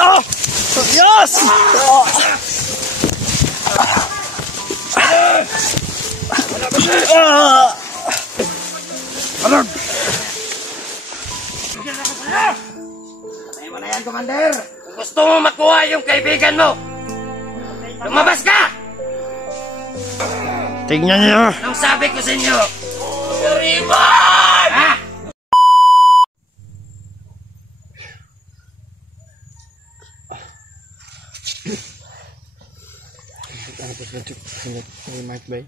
Yes! Patay mo na yan, Commander! Kung gusto mo makuha yung kaibigan mo, lumabas ka! Tingnan niyo! Anong sabi ko sa inyo? Ribbon! Ha? Ano po sila sinat ni Mike Bay?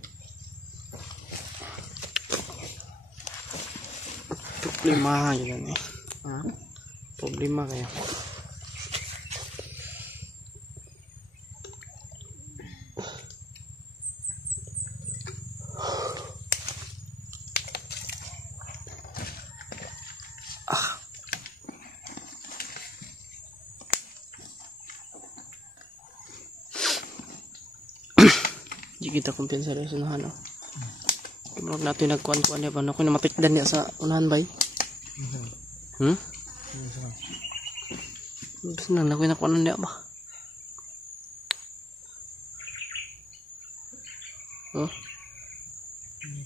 Problema yun eh. Ha? Problema kayo. Di kita kumpiyansa rin sa unahan, oh. Kung natin nagkuhan-kuhan niya ba? Ako na matikdan niya sa unahan, bay? Gusto na ako nakuhanan niya ba? Oh?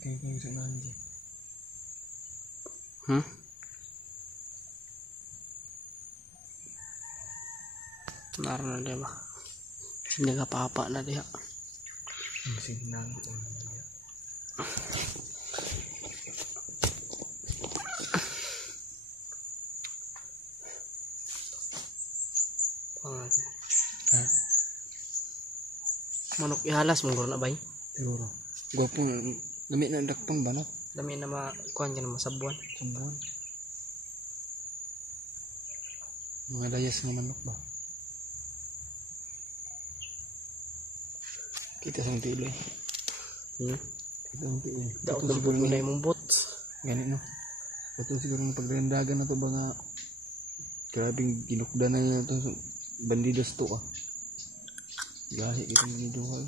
Kayak sa unahan niya. Naroon na dia ba? Hindi ka papa na dia. Masih nangis orang dia. Manok ihalas mong na bay? Siguro. Gua pun dami na dakpang ba no? Dami na makuhan ka na masabuan. Sabuan. Mga layas ng manok ba? Kita sang tilo eh. Kita sang tilo eh. Daot na siguro na yung bot. Ganit no. Ito siguro ng pagrendagan na to ba nga grabing ginukda na niya ito bandidos to ah. Gahi kita maniduhal.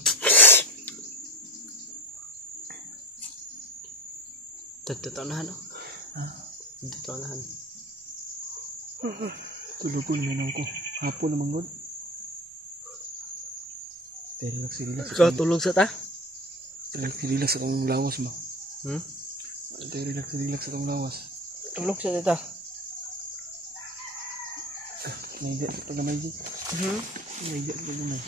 Totoonahan oh. Ha? Totoonahan. Tulog ko naman ko. Hapon naman god. Relax. So tulog sa ta? Relax akong lawas ba? Relax akong lawas. Tulog sa ta. Naiga sa pagamay di. Naiga sa pagamay.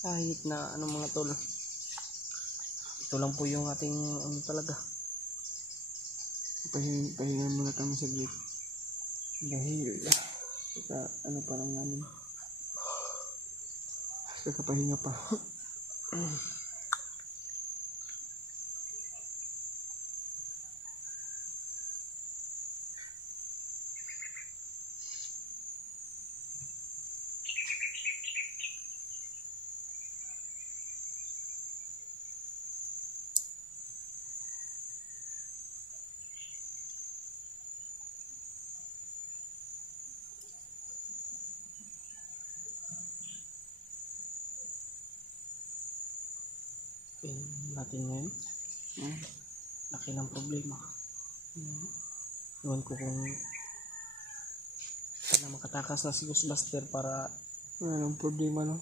Kahit na anong mga tol. Ito lang po yung ating ano talaga. Pahingan muna kami saglit. Dahil ano pa lang namin. Kakapahinga pa. Natin ngayon. Laki ng problema. Iwan ko kung sana makatakas na si Ghostbuster para Wala ng problema no.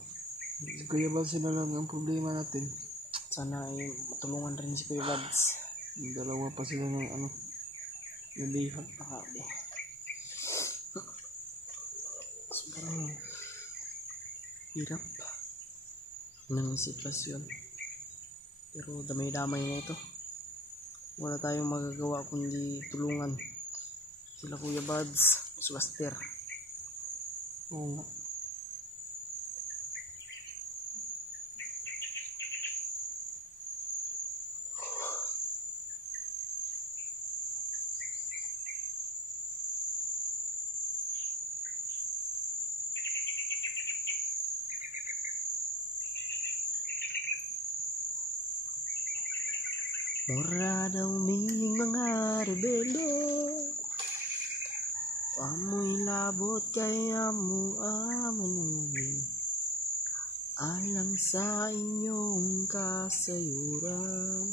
Si Kuya Bads na lang ang problema natin. sana ay matulungan rin si Kuya Bads. Dalawa pa sila ng ano. Nalihat. Sobrang hirap ng sitwasyon. Pero damay-damay na ito. Wala tayong magagawa kundi tulungan sila Kuya Bads, Ghostbuster. Oo nga. Mura daw ming mga rebelde, amoy labot kaya mo amanin. alang sa inyong kasayuran.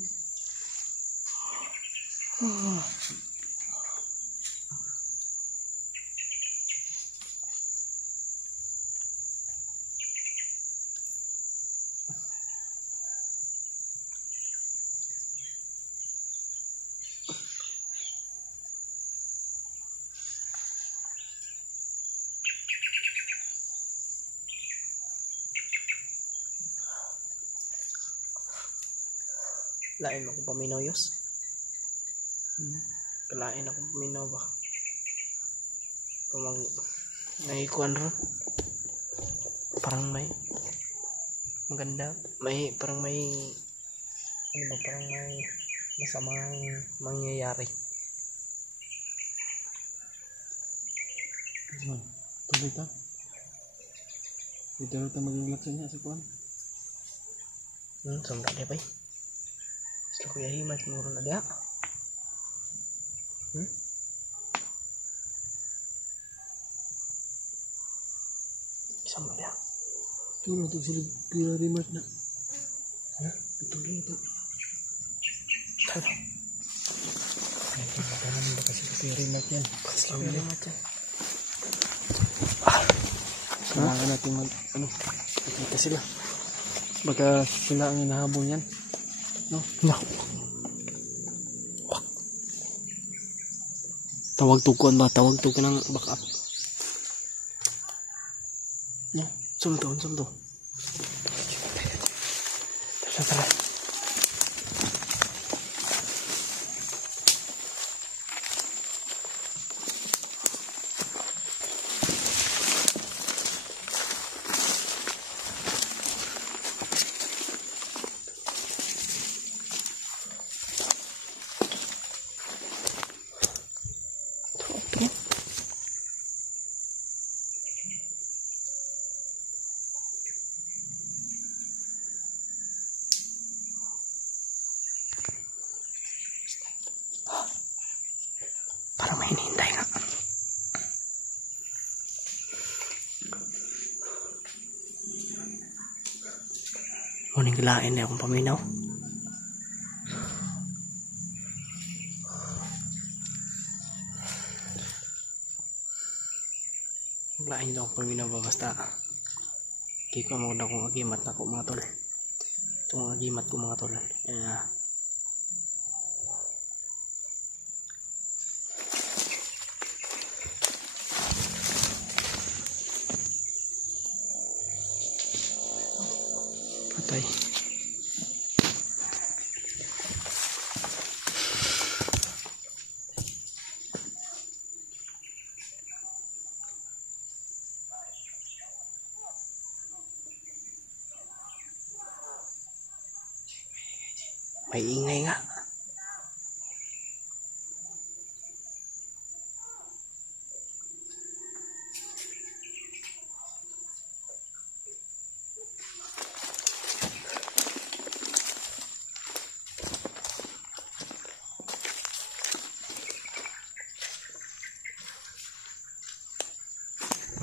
Lain ako paminaw, Yos. Kalain ako paminaw ba? Pamang naikuan ron. Parang may maganda. May parang may ano ba, parang may masamang mangyayari. Man, tuloy ta. Dito rin ta mag-relaxan niya sa kuwan. Sambra dia bay. Sila kuya himat muro na dia. Sambra dia. Tuloy to sila kaya remote na. Tuloy to. Tara. Kailangan ba kasi kaya remote yan? Kasi kuya himat yan. Kailangan natin mag, Kita sila. baka sila ang hinahabol yan. No? No. Tawag tukuan ba? Tawag tukuan ng backup. No. Sumto. Tara. Parang may hinihintay nga. Muning lain na akong paminaw. Lain na akong paminaw ba basta. Kaya ko maganda kong agimat na ko mga tol. Itong agimat ko mga tol. Patay. May ingay nga.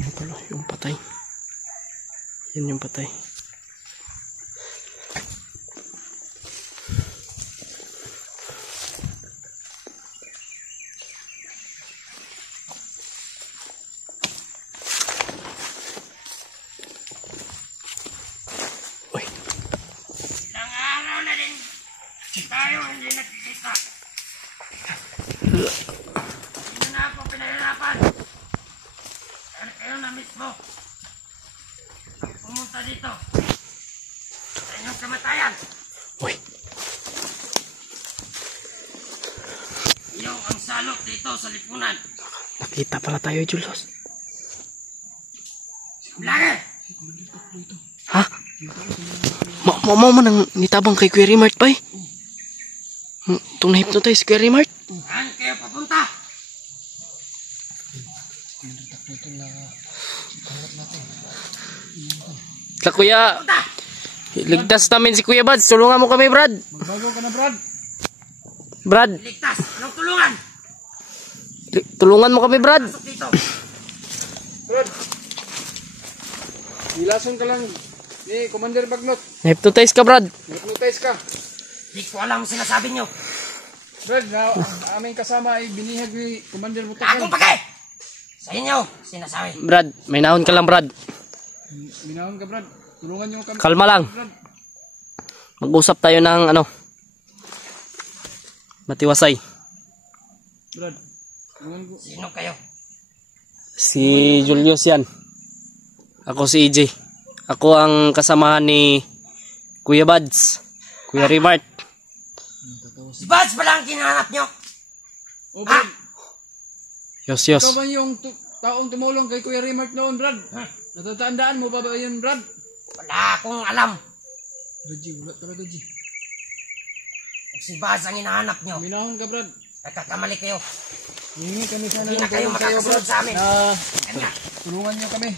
Yan pala, yung patay. Yan yung patay. Uy, Ilang araw na din tayo hindi nagkikita. Hindi na ako pinahirapan. Kaya kayo na mismo pumunta dito sa inyong kamatayan. uy. Iyo ang salok dito sa lipunan. Nakita pala tayo, Julos. Lagi! Ha? Mo nang nitabang kay Kuya Rimart pa eh. Itong na-hypnotize si Kuya Rimart. Saan kayo papunta? Sa Kuya, ligtas namin si Kuya Bads. Tulungan mo kami, Brad. Magbago ka na, Brad. Brad, Ligtas! Anong tulungan? tulungan mo kami, Brad. Pasok dito. Brad. Ilason ka lang. Commander Bagnot. Na-hypnotize ka, Brad. Hypnotize ka. Di ko alam ang sinasabi nyo. Brad, na aming kasama ay binihag ni Commander Akong Mutukan. pake! Sa inyo, sinasabi. Brad, may nahon ka lang, Brad. Binahon ka, Brad. Tulungan nyo kami. Kalma lang. Brad. Mag-usap tayo ng matiwasay. Brad, tulungan ko. Sino kayo? Si Julius yan. Ako si EJ. Ako ang kasamahan ni Kuya Buds. Kuya Remart. Si Buds pala ang kinahanap nyo. Oh, Brad. Yos. Ikaw ba yung taong tumulong kay Kuya Remart noon, Brad? Natatandaan mo ba yun, Brad? Wala akong alam. Brad, wala talaga, G. Kung si Buds ang hinahanap nyo, Minahon ka, Brad. nagkakamali kayo. Hihingi kami sana Hindi na ng kayo tulong sa'yo, makakasunod Brad. sa amin. Na tulungan nyo kami.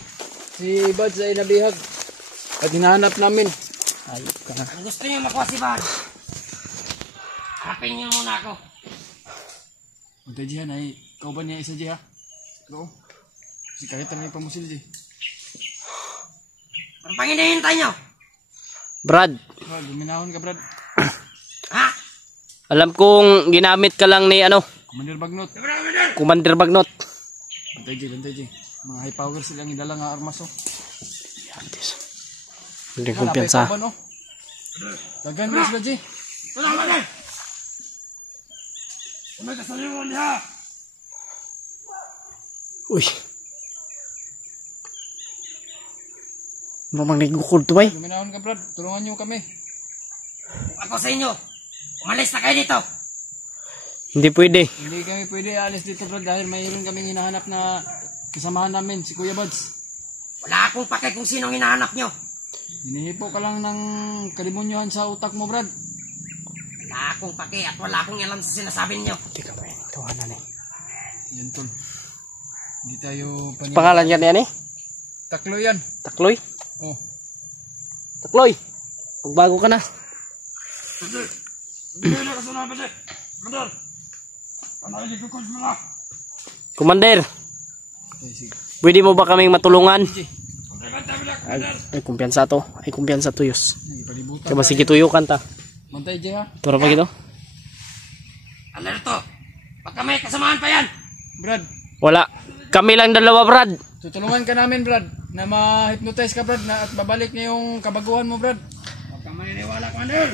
Si Buds ay nabihag. At hinahanap namin. Ayop ka na. Kung gusto nyo makuha si Buds, harapin nyo muna ako. Untay, G, ay ikaw ba niya isa, G, ha? Oo. Kasi kahit ang ipamusil, G. Ang panginihintay nyo. Brad, Brad, minahon ka, Brad. Ha? alam kong ginamit ka lang ni Commander Bagnot. Commander Bagnot. Bantay, G. Mga high power silang idala nga armas, oh. Hindi kumpiyansa. Napay pa ba, no? Dagan mo sila, G. Wala ka na! Umay kasaliwan niya! Uy. Mamang nagukod to bay. Minahon ka, Brad. Tulungan nyo kami. Kung ako sa inyo, umalis na kayo dito. Hindi pwede. Hindi kami pwede alis dito, Brad, dahil mayroon kaming hinahanap na kasamahan namin, si Kuya Buds. Wala akong pake kung sinong hinahanap nyo. Hinihipo ka lang ng kalimunyohan sa utak mo, Brad. Wala akong pake at wala akong alam sa sinasabi nyo. Hindi ka ba tawanan eh. Yan, tol. Hindi tayo Pangalan yan yan eh? Taklo yan. Takloy? Oh. Takloy! Pagbago ka na. Commander, Okay, sige. pwede mo ba kaming matulungan? Sige. Ay kumpiyansa to. Ay kumpiyansa to, Yus. Ipalibutan. Kaya sige tuyo kanta. Mantay, Jay, ha? Tura pa gito? Alerto! Baka may kasamaan pa yan! Brad, Wala. Kami lang dalawa, Brad. tutulungan ka namin, Brad, na ma-hypnotize ka, Brad, na at babalik na yung kabaguhan mo, Brad. Huwag kang maniniwala, Commander!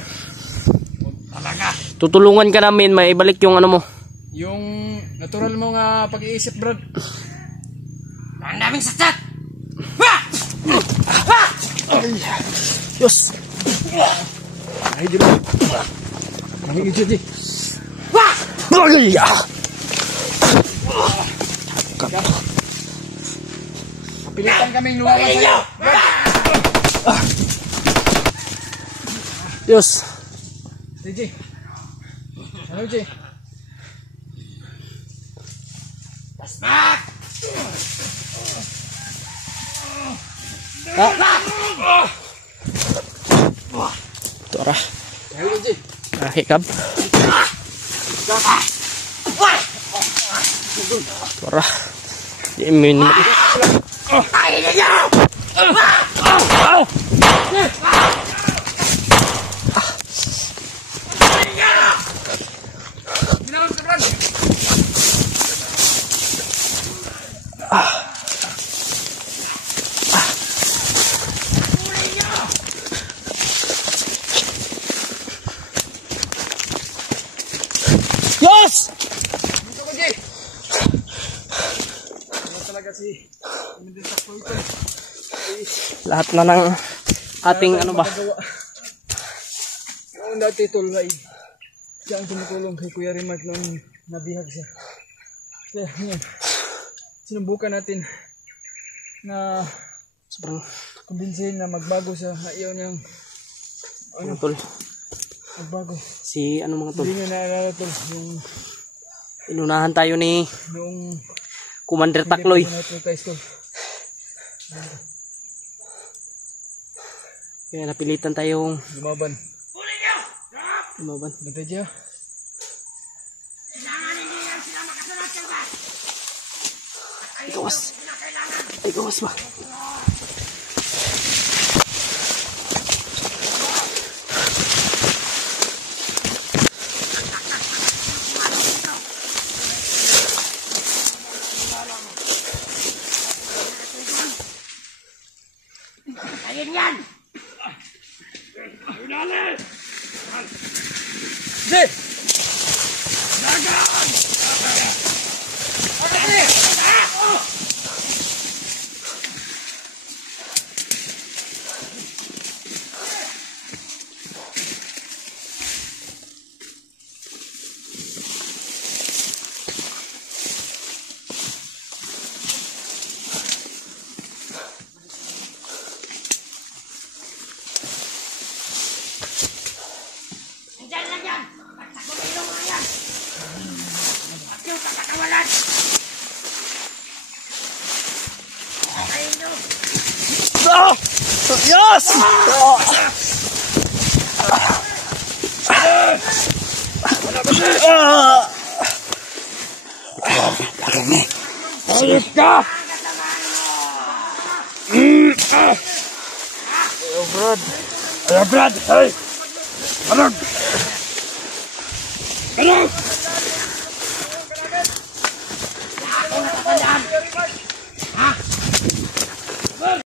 Talaga! Tutulungan ka namin, maibalik yung mo. Yung natural mo nga pag-iisip, Brad. Ang daming satsat! Yus! Ay, di ba? Manig ito, Jay. Ay! Pilitan kaming lumawan sa'yo. Yus! Jay. Ano, Jay? Tasmak! Tura. Ano, Jay? Hikab. Tura. Di min. Ay, ninyo! Minahon ka, Brad. Yus! Dito ko, Jay. Ano talaga si Commander Taklo ito? Lahat na ng ating ano ba? Yung dati, tol, ay siya ang tumutulong kay Kuya Remart nung nabihag siya. Kaya ngayon, sinubukan natin na Sobrang kumbinsihin na magbago siya. Ayaw niyang ano tol. magbago. Si ano mga tol. Hindi niya naalala, tol, yung Inunahan tayo ni noong Commander Takloy. na-hypnotize, tol. Kaya napilitan tayong Lumaban. lumaban. Bantay, Jay, ha? Kailangan hindi yan sila makasunod sa ba? Ay gawas. Ay gawas ba? Diyan lang yan! Pagtakulilong mo yan! At yung kakatawalan! Okay nyo! Ah! Yes! Ayos ka! Ayaw, Brad! Hey! Ano? Ano?